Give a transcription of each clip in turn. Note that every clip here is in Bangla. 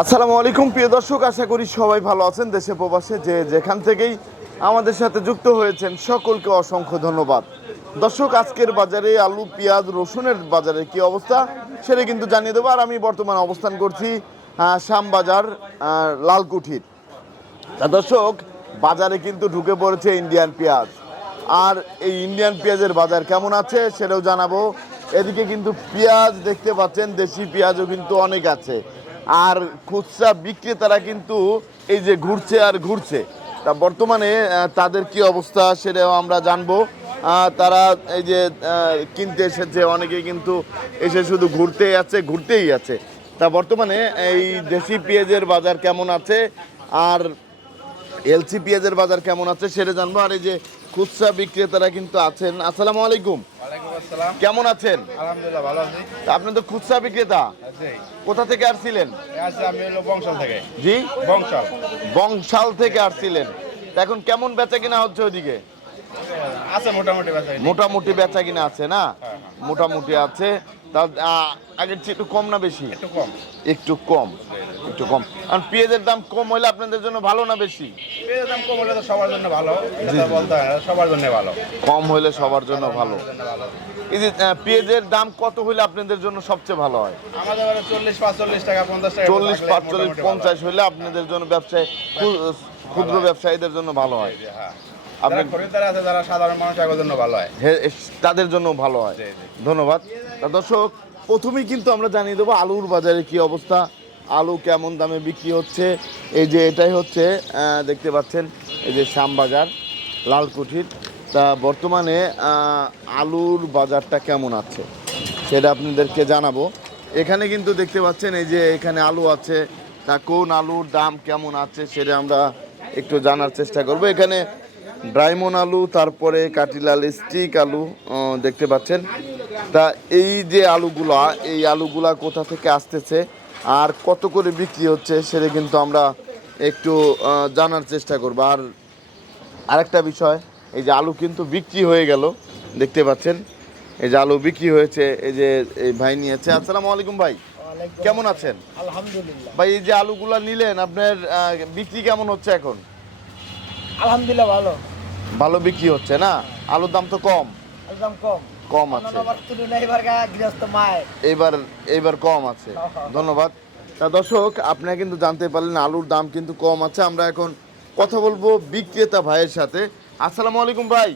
আসসালামু আলাইকুম, প্রিয় দর্শক, আশা করি সবাই ভালো আছেন দেশে প্রবাসে যে যেখান থেকেই আমাদের সাথে যুক্ত হয়েছেন, সকলকে অসংখ্য ধন্যবাদ। দর্শক, আজকের বাজারে আলু, পেঁয়াজ, রসুনের বাজারে কি অবস্থা সেটা কিন্তু জানিয়ে দেবো। আর আমি বর্তমানে অবস্থান করছি শ্যামবাজার লালকুঠির। দর্শক, বাজারে কিন্তু ঢুকে পড়েছে ইন্ডিয়ান পেঁয়াজ। আর এই ইন্ডিয়ান পেঁয়াজের বাজার কেমন আছে সেটাও জানাব। এদিকে কিন্তু পেঁয়াজ দেখতে পাচ্ছেন, দেশি পেঁয়াজও কিন্তু অনেক আছে। আর খুচরা বিক্রেতারা কিন্তু এই যে ঘুরছে আর ঘুরছে। তা বর্তমানে তাদের কি অবস্থা সেটাও আমরা জানব। তারা এই যে কিনতে এসেছে, অনেকে কিন্তু এসে শুধু ঘুরতেই আছে ঘুরতেই আছে। তা বর্তমানে এই দেশি পেঁয়াজের বাজার কেমন আছে? আর এলসি পেঁয়াজের বাজার কেমন আছে সেটা জানব। আর এই যে খুচরা বিক্রেতারা কিন্তু আছেন। আসসালামু আলাইকুম। আসসালাম। কেমন আছেন? আলহামদুলিল্লাহ ভালো আছি। আপনি তো খুচরা বিক্রেতা। কোথা থেকে আসছিলেন? আমি হলো বংশাল থেকে। জি? বংশাল। বংশাল থেকে আসছিলেন। এখন কেমন বেচা কিনা হচ্ছে ওইদিকে? আছে মোটামুটি বেচা মোটামুটি বেচা কিনা আছে না? মোটামুটি আছে। তা আগের চেয়ে একটু কম না বেশি? একটু কম। একটু কম একটু কম। আর পেঁয়াজের দাম কম হলে আপনাদের জন্য ভালো না বেশি? পেঁয়াজের দাম কম হলে তো সবার জন্য ভালো বলতে সবার জন্য ভালো। কম হলে সবার জন্য ভালো। এই যে পেঁয়াজের দাম কত হলে আপনাদের জন্য সবচেয়ে ভালো হয়? আমাদের চল্লিশ পাঁচচল্লিশ টাকা পঞ্চাশ টাকা চল্লিশ পাঁচচল্লিশ পঞ্চাশ হলে আপনাদের জন্য ব্যবসায় ক্ষু- ক্ষুদ্র ব্যবসায়ীদের জন্য ভালো হয়। আপনার আপনি যারা খরিদ্দার আছে যারা সাধারণ মানুষ জন্য ভালো হয়। তাদের জন্য ভালো হয়। ধন্যবাদ। দর্শক, প্রথমেই কিন্তু আমরা জানিয়ে দেবো আলুর বাজারে কি অবস্থা, আলু কেমন দামে বিক্রি হচ্ছে, এই যে এটাই হচ্ছে দেখতে পাচ্ছেন, এই যে শ্যামবাজার লালকুঠির। তা বর্তমানে আলুর বাজারটা কেমন আছে, সেটা আপনাদেরকে জানাব। এখানে কিন্তু দেখতে পাচ্ছেন, এই যে এখানে আলু আছে, তা কোন আলুর দাম কেমন আছে সেটা আমরা একটু জানার চেষ্টা করব। এখানে ড্রাইমন আলু, তারপরে কাটিলাল স্টিক আলু দেখতে পাচ্ছেন তা এই যে আলুগুলা এই আলুগুলা কোথা থেকে আসতেছে আর কত করে বিক্রি হচ্ছে সেটা কিন্তু আমরা একটু জানার চেষ্টা করব। আর আরেকটা বিষয় এই যে আলু কিন্তু বিক্রি হয়ে গেল দেখতে পাচ্ছেন? এই যে আলু বিক্রি হয়েছে এই যে এই ভাই নিয়েছে। আসসালামু আলাইকুম ভাই। কেমন আছেন? আলহামদুলিল্লাহ। ভাই এই যে আলুগুলা নিলেন আপনার বিক্রি কেমন হচ্ছে এখন? আলহামদুলিল্লাহ ভালো। ভালো বিক্রি হচ্ছে না? আলুর দাম তো কম। একদম কম। কম আছে। অন্যান্য এবার গা গৃহস্থ মায় এইবার এইবার কম আছে। ধন্যবাদ। তা দর্শক আপনারা কিন্তু জানতে পারলেন আলুর দাম কিন্তু কম আছে। আমরা এখন কথা বলব বিক্রেতা ভাইয়ের সাথে। আসসালামু আলাইকুম ভাই।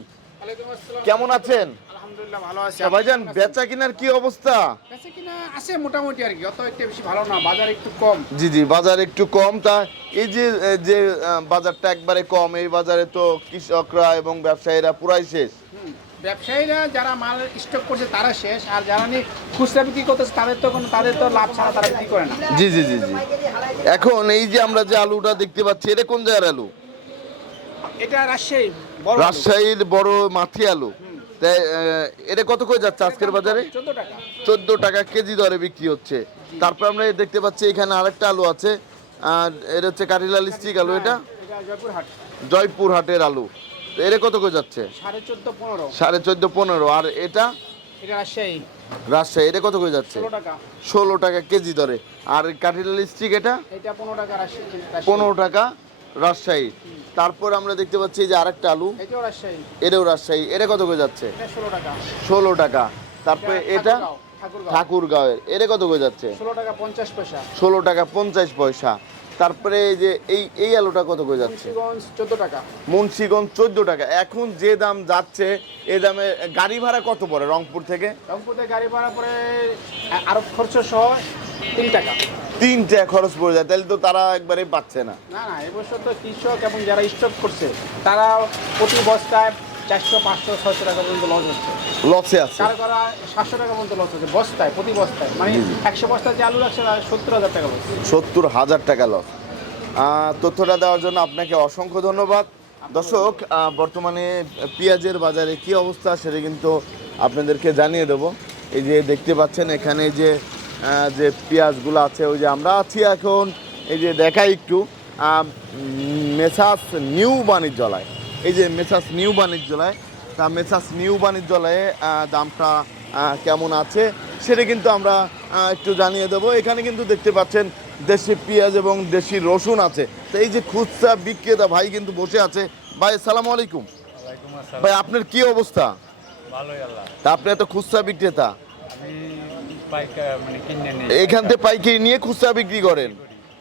কেমন আছেন? আলহামদুলিল্লাহ ভালো আছি। তা ভাইজান বেচা কিনার কি অবস্থা? কিনা আছে মোটামুটি আর কি। অত একটা বেশি ভালো না বাজার একটু কম। জি জি বাজার একটু কম। তা এই যে যে বাজারটা একবারে কম এই বাজারে তো কৃষকরা এবং ব্যবসায়ীরা পুরাই শেষ। হুম। ব্যবসায়ীরা যারা মাল স্টক করছে তারা শেষ আর যারা নিয়ে খুচরা বিক্রি করতেছে তাদের তো কোনো তাদের তো লাভ ছাড়া তারা বিক্রি করে না। জি জি জি জি। এখন এই যে আমরা যে আলুটা দেখতে পাচ্ছি এটা কোন জায়গার আলু? এটা রাজশাহী বড় রাজশাহীর বড় মাথি আলু। তাই এটা কত করে যাচ্ছে আজকের বাজারে? চোদ্দ টাকা। কেজি দরে বিক্রি হচ্ছে। তারপর আমরা দেখতে পাচ্ছি এখানে আরেকটা আলু আছে। আর এটা হচ্ছে কাঠিলাল স্টিক আলু এটা? জয়পুর হাটের আলু। এটা কত করে যাচ্ছে? সাড়ে চোদ্দ পনেরো। সাড়ে চোদ্দ পনেরো। আর এটা? এটা রাজশাহী। রাজশাহী এটা কত করে যাচ্ছে? ষোলো টাকা। কেজি দরে। আর কাঠিলাল স্টিক এটা? এটা পনেরো টাকা রাজশাহী। রাজশাহী। পনেরো টাকা রাজশাহী। তারপর আমরা দেখতে পাচ্ছি যে আরেকটা আলু। এটাও রাজশাহী। এটাও রাজশাহী। এটা কত করে যাচ্ছে? ষোলো টাকা। ষোলো টাকা। তারপরে এটা ঠাকুরগাঁওয়ের। এটা কত করে যাচ্ছে? ষোলো টাকা পঞ্চাশ পয়সা। ষোলো টাকা পঞ্চাশ পয়সা। তারপরে এই যে এই এই আলুটা কত করে যাচ্ছে? মুন্সিগঞ্জ চোদ্দ টাকা। মুন্সিগঞ্জ চোদ্দ টাকা। এখন যে দাম যাচ্ছে এ দামে গাড়ি ভাড়া কত পড়ে রংপুর থেকে? রংপুরে গাড়ি ভাড়া পরে আরও খরচ সহ তিন টাকা। তিন টাকা খরচ পড়ে যায়। তাহলে তো তারা একবারে পাচ্ছে না। না না এবছর তো কৃষক এবং যারা স্টক করছে তারা প্রতি বস্তায় চারশো পাঁচশো ছয়শো টাকা পর্যন্ত লস হচ্ছে। লসে আছে। কারও কারা সাতশো টাকা পর্যন্ত লস হচ্ছে বস্তায় প্রতি বস্তায়। মানে একশো বস্তায় যে আলু রাখছে সত্তর হাজার টাকা লস সত্তর হাজার টাকা লস তথ্যটা দেওয়ার জন্য আপনাকে অসংখ্য ধন্যবাদ। দর্শক বর্তমানে পেঁয়াজের বাজারে কি অবস্থা সেটা কিন্তু আপনাদেরকে জানিয়ে দেবো। এই যে দেখতে পাচ্ছেন এখানে যে যে পেঁয়াজগুলো আছে ওই যে আমরা আছি এখন এই যে দেখাই একটু মেসাস নিউ বাণিজ্যালয়। এই যে মেসাস নিউ বাণিজ্যালয় তা মেসাস নিউ বাণিজ্যালয়ে দামটা কেমন আছে সেটা কিন্তু আমরা একটু জানিয়ে দেবো। এখানে কিন্তু দেখতে পাচ্ছেন দেশি পেঁয়াজ এবং দেশি রসুন আছে। তো এই যে খুচরা বিক্রেতা ভাই কিন্তু বসে আছে। ভাই সালাম আলাইকুম। ভাই আপনার কি অবস্থা? তা আপনি এত খুচরা বিক্রেতা? মানে এখান থেকে পাইকারি নিয়ে খুচরা বিক্রি করেন।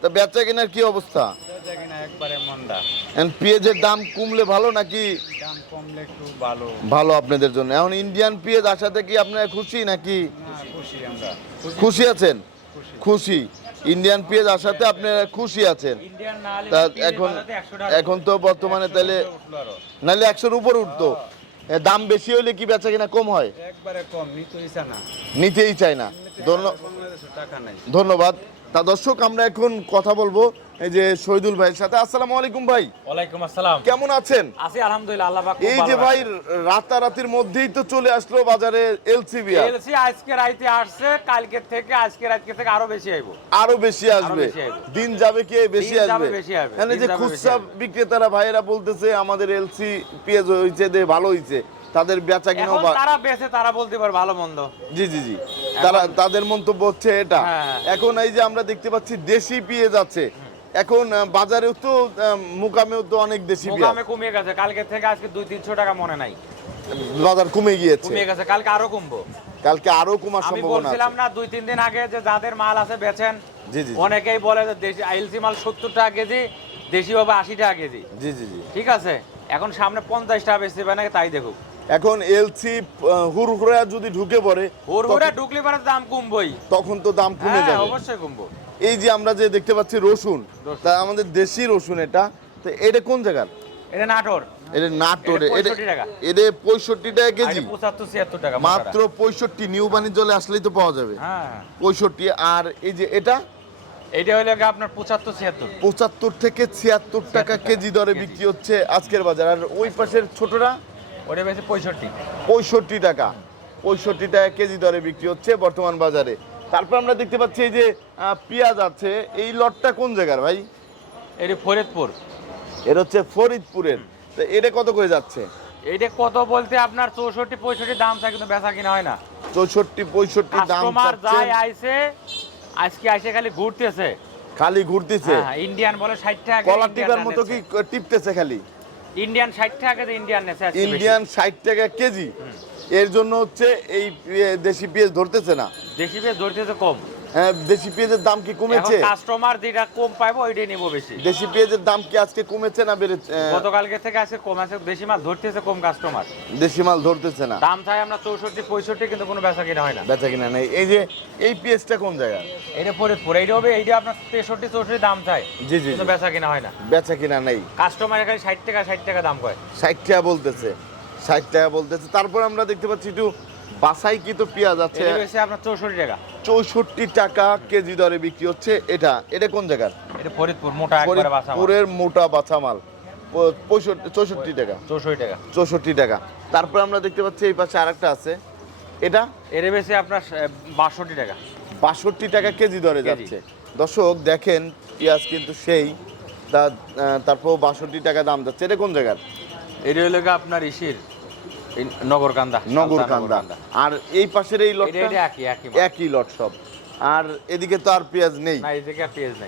তা বেচা কেনার কি অবস্থা? পেঁয়াজের দাম কমলে ভালো নাকি? দাম কমলে একটু ভালো। ভালো আপনাদের জন্য। এখন ইন্ডিয়ান পেঁয়াজ আসাতে কি আপনারা খুশি নাকি? খুশি আছেন? খুশি। ইন্ডিয়ান পেঁয়াজ আসাতে আপনারা খুশি আছেন? তা এখন বাজাতে 100 টাকা এখন তো বর্তমানে তাহলে নাহলে একশোর উপর উঠতো। দাম বেশি হলে কি বেচা কিনা কম হয়? একবারে কম নিতে ইচ্ছা না। নিতেই চায় না। ধন্যবাদ। তা দর্শক আমরা এখন কথা বলব এই যে শহীদুল ভাইয়ের সাথে। আসসালামু আলাইকুম ভাই। ওয়ালাইকুম আসসালাম। কেমন আছেন? আছি আলহামদুলিল্লাহ আল্লাহ পাক এই যে ভাই রাতারাতির মধ্যেই তো চলে আসলো বাজারে এলসিবি এলসি আজকে রাইতে আসছে কালকে থেকে আজকে থেকে আরও বেশি আইবো। আরও বেশি আসবে। দিন যাবে কি বেশি আসবে? মানে যে খুচরা বিক্রেতারা ভাইয়েরা বলতেছে আমাদের এলসি পেঁয়াজ হয়েছে দে ভালো হয়েছে তাদের বেচা বা- তারা বেছে তারা বলতে পারে ভালো মন্দ। জি জি জি। তারা তাদের মন্তব্য হচ্ছে এটা। হ্যাঁ। এখন এই যে আমরা দেখতে পাচ্ছি দেশি পেঁয়াজ আছে। এখন আহ, বাজারেও তো মুকামেও তো অনেক দেশি মুকামে কমিয়ে গেছে। কালকে থেকে আজকে দুই তিনশো টাকা মনে নাই। বাজার কমে গিয়েছে। কমিয়ে গেছে। কালকে আরও কমবো। কালকে আরও কমার সম্ভাবনা আমি বলছিলাম না দুই তিন দিন আগে যে যাদের মাল আছে বেচেন জি জি অনেকেই বলে যে দেশি আইলসি মাল সত্তর টাকা কেজি দেশি হবে আশি টাকা কেজি। জি জি জি। ঠিক আছে? এখন সামনে পঞ্চাশ টাকা বেচতে পারে নাকি তাই দেখুক। এখন এলসি হুরহুরা যদি ঢুকে পড়ে ওর ঘুরে ঢুকলে পারে দাম কমবই। তখন তো দাম কমে হ্যাঁ যাবে। অবশ্যই কমবো। এই যে আমরা যে দেখতে পাচ্ছি রসুন। তা আমাদের দেশি রসুন এটা। তো এটা কোন জায়গার এটা নাটোর। এটা নাটোরে এটা এটা 65 টাকা। এটা পঁয়ষট্টি টাকা কেজি। পঁচাত্তর ছিয়াত্তর টাকা মাত্র পঁয়ষট্টি নিউ বাণিজ্যলে আসলেই তো পাওয়া যাবে। হ্যাঁ। পঁয়ষট্টি আর এই যে এটা? এইটা হলো আপনার পঁচাত্তর ছিয়াত্তর। পঁচাত্তর থেকে ছিয়াত্তর টাকা কেজি দরে বিক্রি হচ্ছে আজকের বাজার। আর ওই পাশের ছোটরা? ওটা বেশি পঁয়ষট্টি। পঁয়ষট্টি টাকা। পঁয়ষট্টি টাকা কেজি দরে বিক্রি হচ্ছে বর্তমান বাজারে। তারপর আমরা দেখতে পাচ্ছি এই যে পেঁয়াজ আছে। এই লটটা কোন জায়গার ভাই? এটি ফরিদপুর। এর হচ্ছে ফরিদপুরের। তো এটা কত করে যাচ্ছে? এইটা কত বলতে আপনার চৌষট্টি পঁয়ষট্টি দাম চাই কিন্তু বেচা কিনা হয় না। চৌষট্টি পঁয়ষট্টি দাম চাচ্ছেন। যাই আইছে আজকে আইসে খালি ঘুরতেছে। খালি ঘুরতেছে? হ্যাঁ ইন্ডিয়ান বলে ষাট টাকা কলার টিপার মতো কি টিপতেছে খালি? ইন্ডিয়ান ষাট টাকা ইন্ডিয়ান নেছে ইন্ডিয়ান ষাট টাকা কেজি? এর জন্য হচ্ছে এই দেশি পেঁয়াজ ধরতেছে না? দেশি পেঁয়াজ ধরতেছে কম। হ্যাঁ দেশি পেঁয়াজের দাম কি কমেছে? কাস্টমার যেটা কম পাইবো ওইটাই নিবো বেশি। দেশি পেঁয়াজের দাম কি আজকে কমেছে না বেড়েছে গতকালকে থেকে আজকে কম আছে দেশি মাল ধরতেছে কম কাস্টমার দেশি মাল ধরতেছে না। দাম চাই আমরা চৌষট্টি পঁয়ষট্টি কিন্তু কোনো বেচা কিনা হয় না। বেচা কিনা নেই। এই যে এই পেঁয়াজটা কোন জায়গা? এইটা ফরিদপুর। এইটা হবে এইটা আপনার তেষট্টি চৌষট্টি দাম চাই। জি জি বেচা কিনা হয় না। বেচা কিনা নেই। কাস্টমার এখানে ষাট টাকা ষাট টাকা দাম কয়। ষাট টাকা বলতেছে। ষাট টাকা বলতেছে। তারপর আমরা দেখতে পাচ্ছি একটু বাসাই কি তো পেঁয়াজ আছে। আপনার চৌষট্টি টাকা। চৌষট্টি টাকা কেজি দরে বিক্রি হচ্ছে। এটা এটা কোন জায়গার? এটা ফরিদপুর মোটা ফরিদপুরের মোটা বাছা মাল। চৌষট্টি টাকা। চৌষট্টি টাকা। চৌষট্টি টাকা। তারপর আমরা দেখতে পাচ্ছি এই পাশে আরেকটা আছে। এটা? এর বেশি আপনার বাষট্টি টাকা। বাষট্টি টাকা কেজি দরে যাচ্ছে। দর্শক দেখেন পেঁয়াজ কিন্তু সেই। তারপর বাষট্টি টাকা দাম যাচ্ছে। এটা কোন জায়গার? এটা হলো আপনার ইসির। নগরকান্দা নগরকান্দা। আর এই পাশের এই লটটা একই লট সব। আর এদিকে তো আর পেঁয়াজ নেই।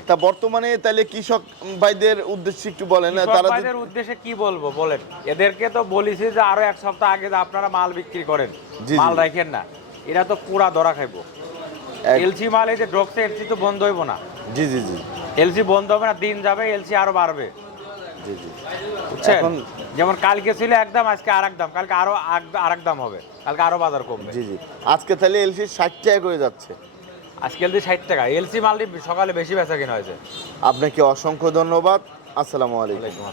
তা বর্তমানে তাহলে কৃষক ভাইদের উদ্দেশ্যে একটু বলেন তারা ভাইদের উদ্দেশ্যে কি বলব বলেন। এদেরকে তো বলেছি যে আরও এক সপ্তাহ আগে আপনারা মাল বিক্রি করেন। মাল রাখেন না। এরা তো পুরা ধরা খাইবো। এলসি মাল এই যে ঢোকছে এলসি তো বন্ধ হইব না। জি জি জি। এলসি বন্ধ হবে না দিন যাবে এলসি আরও বাড়বে। জি জি। এখন- যেমন কালকে ছিল একদম আজকে আর দাম। কালকে আরও আর দাম হবে। কালকে আরও বাজার কমবে। জি জি। আজকে তাহলে এলসি ষাট টাকা করে যাচ্ছে। আজকে এলসি ষাট টাকা। এলসি মালটি সকালে বেশি বেচা কিনা হয়েছে। আপনাকে অসংখ্য ধন্যবাদ। আসসালামু আলাইকুম।